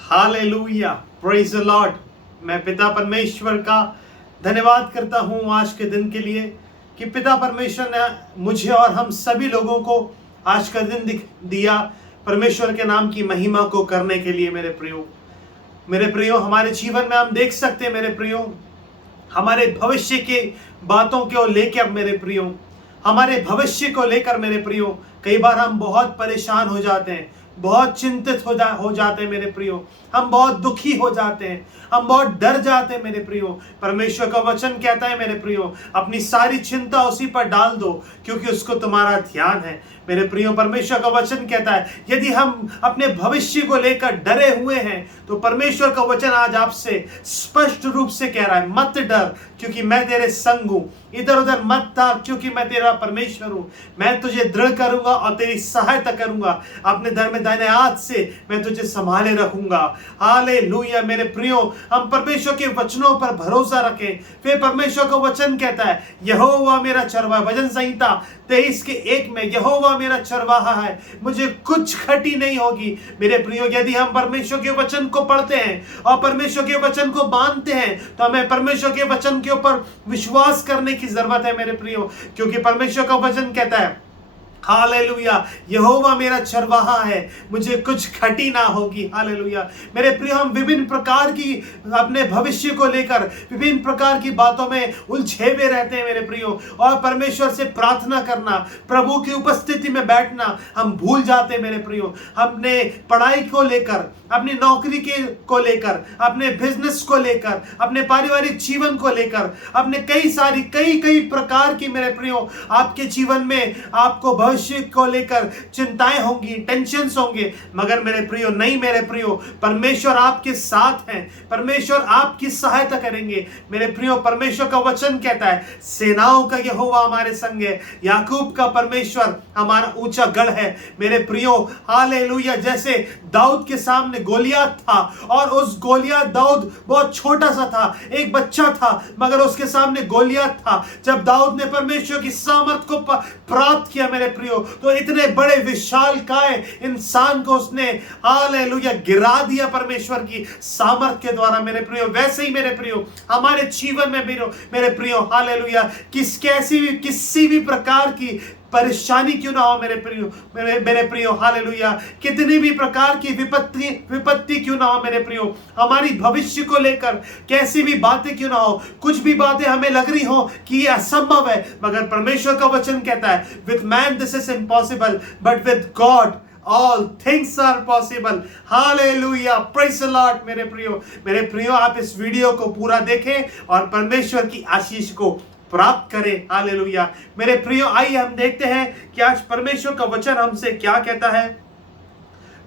Hallelujah, praise the Lord. मैं पिता परमेश्वर का धन्यवाद करता हूँ आज के दिन के लिए कि पिता परमेश्वर ने मुझे और हम सभी लोगों को आज का दिन दिया परमेश्वर के नाम की महिमा को करने के लिए। मेरे प्रियो, हमारे जीवन में हम देख सकते हैं मेरे प्रियो, हमारे भविष्य के बातों को लेकर मेरे प्रियो, हमारे भविष्य को लेकर मेरे प्रियो, कई बार हम बहुत परेशान हो जाते हैं, बहुत चिंतित हो जाते हैं मेरे प्रियो, हम बहुत दुखी हो जाते हैं, हम बहुत डर जाते हैं मेरे प्रियो। परमेश्वर का वचन कहता है मेरे प्रियो, अपनी सारी चिंता उसी पर डाल दो क्योंकि उसको तुम्हारा ध्यान है। मेरे प्रियो, परमेश्वर का वचन कहता है यदि हम अपने भविष्य को लेकर डरे हुए हैं तो परमेश्वर का वचन आज आपसे स्पष्ट रूप से कह रहा है, मत डर क्योंकि मैं तेरे संग हूं। इधर उधर मत ताक क्योंकि मैं तेरा परमेश्वर हूं। मैं तुझे दृढ़ करूंगा और तेरी सहायता करूंगा, अपने धर्म दाहिने हाथ से मैं तुझे संभाले रखूंगा। हालेलुया। मेरे प्रियो, हम परमेश्वर के वचनों पर भरोसा रखें। फिर परमेश्वर का वचन कहता है, यहोवा मेरा चरवाहा, भजन संहिता 23:1 में, यहोवा मेरा चरवाहा है, मुझे कुछ खटी नहीं होगी। मेरे प्रियो, यदि हम परमेश्वर के वचन को पढ़ते हैं और परमेश्वर के वचन को मानते हैं तो हमें परमेश्वर के वचन के ऊपर विश्वास करने की जरूरत है मेरे प्रियो, क्योंकि परमेश्वर का वचन कहता है, हालेलुया, यहोवा मेरा चरवाहा है, मुझे कुछ खटी ना होगी। हालेलुया। मेरे प्रिय, हम विभिन्न प्रकार की अपने भविष्य को लेकर विभिन्न प्रकार की बातों में उलझे हुए रहते हैं मेरे प्रियो, और परमेश्वर से प्रार्थना करना, प्रभु की उपस्थिति में बैठना हम भूल जाते हैं मेरे प्रियो। हमने पढ़ाई को लेकर, अपनी नौकरी को लेकर, अपने बिजनेस को लेकर, अपने पारिवारिक जीवन को लेकर, अपने कई प्रकार की मेरे प्रियो आपके जीवन में आपको भविष्य को लेकर चिंताएं होंगी, टेंशन्स होंगे, मगर मेरे प्रियो नहीं मेरे प्रियो, परमेश्वर आपके साथ हैं, परमेश्वर आपकी सहायता करेंगे। मेरे प्रियो, परमेश्वर का वचन कहता है, सेनाओं का यहोवा हमारे संग है, याकूब का परमेश्वर हमारा ऊंचा गढ़ है। मेरे प्रियो, हालेलुया। जैसे दाऊद के सामने गोलियात था और उस गोलियात, दाऊद बहुत छोटा सा था, एक बच्चा था, मगर उसके सामने गोलियात था। जब दाऊद ने परमेश्वर की सामर्थ को प्राप्त किया मेरे प्रियो, तो इतने बड़े विशालकाय इंसान को उसने हालेलुया गिरा दिया परमेश्वर की सामर्थ के द्वारा। मेरे प्रियो, वैसे ही मेरे प्रियो हमारे जीवन में मेरे प्रियो, हालेलुया, किसी भी प्रकार की परेशानी क्यों ना हो मेरे प्रियो, हालेलुया, कितनी भी प्रकार की विपत्ति क्यों ना हो मेरे प्रियो, हमारी भविष्य को लेकर कैसी भी बातें क्यों ना हो, कुछ भी बातें हमें लग रही हो कि ये असंभव है, मगर परमेश्वर का वचन कहता है, with man this is impossible but with God all things are possible। Hallelujah, praise the Lord। मेरे प्रियो, आप इस वीडियो को पूरा देखें और परमेश्वर की आशीष को प्राप्त करें। हालेलुया। मेरे प्रियो, आइए हम देखते हैं कि आज परमेश्वर का वचन हमसे क्या कहता है।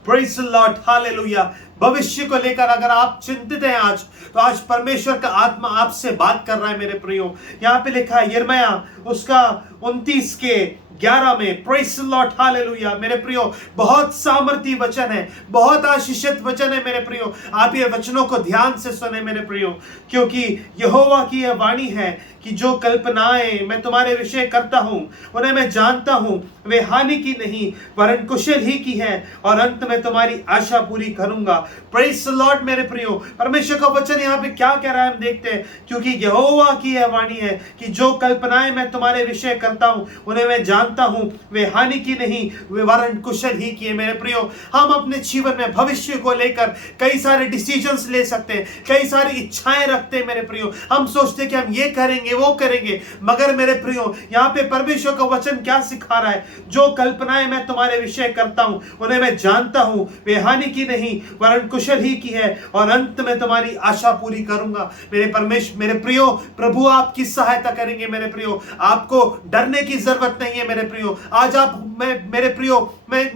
Praise the Lord. हालेलुया। भविष्य को लेकर अगर आप चिंतित हैं आज, तो आज परमेश्वर का आत्मा आपसे बात कर रहा है मेरे प्रियो। यहाँ पे लिखा है यिर्मयाह उसका 29:11 में, प्रेज द लॉर्ड। हालेलुया। मेरे प्रियो, बहुत सामर्थी वचन है, बहुत आशीषित वचन है मेरे प्रियो। आप ये वचनों को ध्यान से सुने मेरे प्रियो, क्योंकि यहोवा की यह वाणी है कि जो कल्पनाएं मैं तुम्हारे विषय करता हूं उन्हें मैं जानता हूं, वे हानि की नहीं वरन कुशल ही की है, और अंत में तुम्हारी आशा पूरी करूंगा। Praise the Lord. मेरे प्रियो, परमेश्वर का वचन यहाँ पे क्या कह रहा है हम देखते हैं, क्योंकि यहोवा की यह वाणी है कि जो कल्पनाएं मैं तुम्हारे विषय करता हूं उन्हें मैं जानता हूं, वे हानि की नहीं वे वरन कुशल ही की है। मेरे प्रियो, हम अपने जीवन में भविष्य को लेकर कई सारे डिसीजंस ले सकते हैं, कई सारी इच्छाएं रखते हैं मेरे प्रियो। हम सोचते हैं कि हम ये करेंगे वो करेंगे, मगर मेरे प्रियो, यहाँ पे परमेश्वर का वचन क्या सिखा रहा है, जो कल्पनाएं मैं तुम्हारे विषय करता हूं उन्हें मैं जानता हूं, वे हानि की नहीं वरन कुशल ही की है, और अंत में तुम्हारी आशा पूरी करूंगा। मेरे प्रियो, प्रभु आपकी सहायता करेंगे मेरे प्रियो। आपको डरने की जरूरत नहीं है मेरे प्रियो। आज मेरे प्रियो,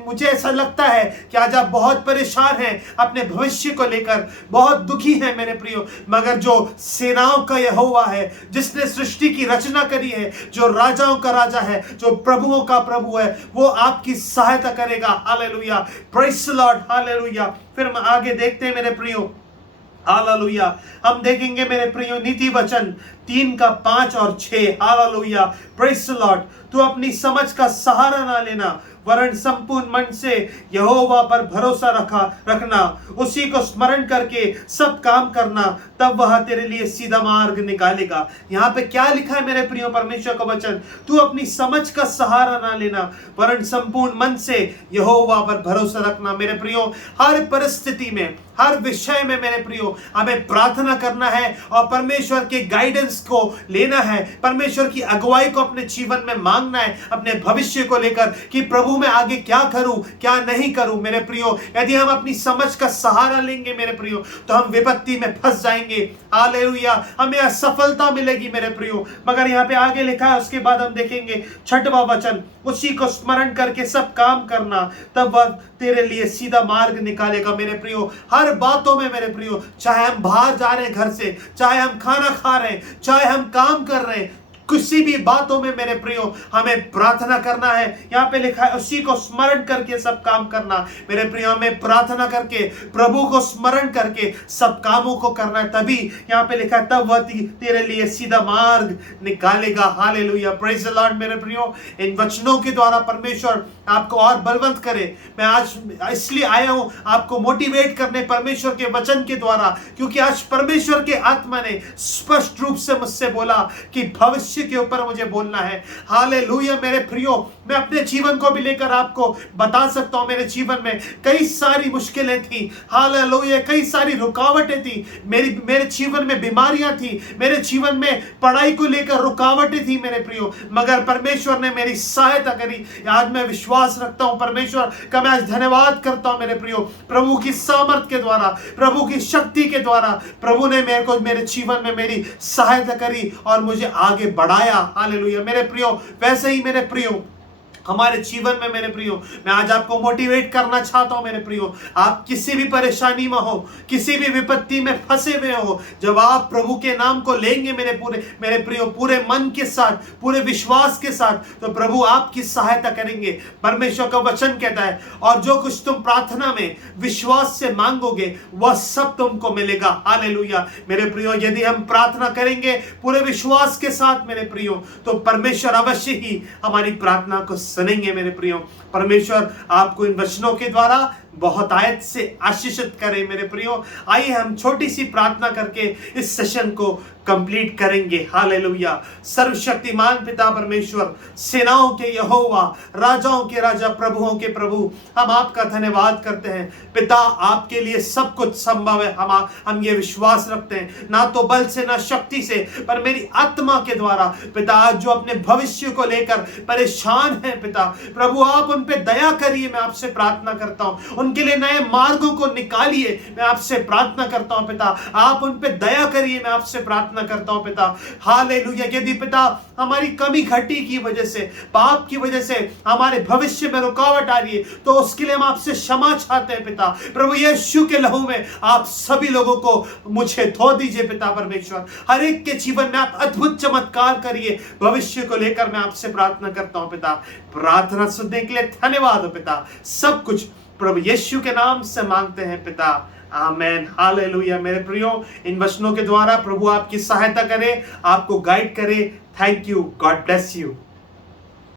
मुझे ऐसा लगता है कि आज आप बहुत परेशान हैं अपने भविष्य को लेकर, बहुत दुखी हैं मेरे प्रियो, मगर जो सेनाओं का यहोवा है, जिसने सृष्टि की रचना करी है, जो राजाओं का राजा है, जो प्रभुओं का प्रभु है, वो आपकी सहायता करेगा। Hallelujah, praise the Lord. Hallelujah. फिर हम आगे देखते हैं मेरे प्रियो, हालेलुया। हम देखेंगे मेरे प्रियो नीति वचन 3:5 और 6। Hallelujah, praise the Lord. तू अपनी समझ का सहारा ना लेना, वरन संपूर्ण मन से यहोवा पर भरोसा रखना, उसी को स्मरण करके सब काम करना, तब वह तेरे लिए सीधा मार्ग निकालेगा। यहाँ पे क्या लिखा है मेरे प्रियो परमेश्वर का वचन? तू अपनी समझ का सहारा ना लेना, वरन संपूर्ण मन से यहोवा पर भरोसा रखना। मेरे प्रियो, हर परिस्थिति में, हर विषय में मेरे प्रियो हमें प्रार्थना करना है और परमेश्वर के गाइडेंस को लेना है, परमेश्वर की अगुवाई को अपने जीवन में मांगना है, अपने भविष्य को लेकर कि प्रभु मैं आगे क्या करूं, क्या नहीं करूं। मेरे प्रियो, यदि हम अपनी समझ का सहारा लेंगे मेरे प्रियो, तो हम विपत्ति में फंस जाएंगे। हालेलुया, हमें असफलता मिलेगी मेरे प्रियो। मगर यहाँ पे आगे लिखा है, उसके बाद हम देखेंगे 6वां वचन, उसी को स्मरण करके सब काम करना, तब वह तेरे लिए सीधा मार्ग निकालेगा। मेरे प्रियो, हर बातों में मेरे प्रियो, चाहे हम बाहर जा रहे हैं घर से, चाहे हम खाना खा रहे हैं, चाहे हम काम कर रहे हैं, किसी भी बातों में मेरे प्रियो हमें प्रार्थना करना है। यहाँ पे लिखा है उसी को स्मरण करके सब काम करना। मेरे प्रियो, हमें प्रार्थना करके, प्रभु को स्मरण करके सब कामों को करना है। तभी यहाँ पे लिखा है तब वह तेरे लिए सीधा मार्ग निकालेगा। Hallelujah, praise the Lord. मेरे प्रियो, इन वचनों के द्वारा परमेश्वर आपको और बलवंत करे। मैं आज इसलिए आया हूं आपको मोटिवेट करने परमेश्वर के वचन के द्वारा, क्योंकि आज परमेश्वर के आत्मा ने स्पष्ट रूप से मुझसे बोला कि भविष्य के ऊपर मुझे बोलना है। हालेलुया मेरे प्रियो, मैं अपने जीवन को भी लेकर आपको बता सकता हूं। मेरे जीवन में कई सारी मुश्किलें थी, हालेलुया, कई सारी रुकावटें थी, मेरे जीवन में बीमारियां थी, मेरे जीवन में पढ़ाई को लेकर रुकावटें थी मेरे प्रियो, मगर परमेश्वर ने मेरी सहायता करी। आज मैं विश्वास रखता हूं परमेश्वर का, मैं आज धन्यवाद करता हूं मेरे प्रियो। प्रभु की सामर्थ के द्वारा, प्रभु की शक्ति के द्वारा प्रभु ने मेरे को, मेरे जीवन में मेरी सहायता करी और मुझे आगे बढ़ाया। हालेलुया मेरे प्रियो, वैसे ही मेरे प्रियो हमारे जीवन में मेरे प्रियो, मैं आज आपको मोटिवेट करना चाहता हूं मेरे प्रियो। आप किसी भी परेशानी में हो, किसी भी विपत्ति में फंसे हुए हो, जब आप प्रभु के नाम को लेंगे मेरे प्रियो पूरे मन के साथ, पूरे विश्वास के साथ, तो प्रभु आपकी सहायता करेंगे। परमेश्वर का वचन कहता है, और जो कुछ तुम प्रार्थना में विश्वास से मांगोगे वह सब तुमको मिलेगा। हालेलुया मेरे प्रियो, यदि हम प्रार्थना करेंगे पूरे विश्वास के साथ मेरे प्रियो, तो परमेश्वर अवश्य ही हमारी प्रार्थना को सुनेंगे मेरे प्रियो। परमेश्वर आपको इन वचनों के द्वारा बहुत आयत से आशीषित करे मेरे प्रियो। आइए हम छोटी सी प्रार्थना करके इस सेशन को कंप्लीट करेंगे। हालेलुया। सर्वशक्तिमान पिता परमेश्वर, सेनाओं के यहोवा, राजाओं के राजा, प्रभुओं के प्रभु, हम आपका धन्यवाद करते हैं पिता। आपके लिए सब कुछ संभव है, हम ये विश्वास रखते हैं, ना तो बल से ना शक्ति से, पर मेरी आत्मा के द्वारा। पिता आज जो अपने भविष्य को लेकर परेशान है पिता, प्रभु आप उन पे दया करिए, मैं आपसे प्रार्थना करता हूं। उनके लिए नए मार्गों को निकालिए, मैं आपसे प्रार्थना करता हूं पिता। आप उन पे दया करिए, मैं आपसे प्रार्थना करता हूं पिता। हालेलुया। यदि पिता हमारी कमी घटी की वजह से, पाप की वजह से हमारे भविष्य में रुकावट आ रही है, तो उसके लिए हम आपसे क्षमा चाहते हैं पिता। प्रभु यीशु के लहू में आप सभी लोगों को मुझे धो दीजिए पिता परमेश्वर। हर एक के जीवन में आप अद्भुत चमत्कार करिए, भविष्य को लेकर मैं आपसे प्रार्थना करता हूं पिता। प्रार्थना सुनने के लिए धन्यवाद हो पिता। सब कुछ प्रभु यीशु के नाम से मांगते हैं पिता, आमेन। हालेलुया मेरे प्रियो, इन वचनों के द्वारा प्रभु आपकी सहायता करे, आपको गाइड करे। Thank you, God bless you.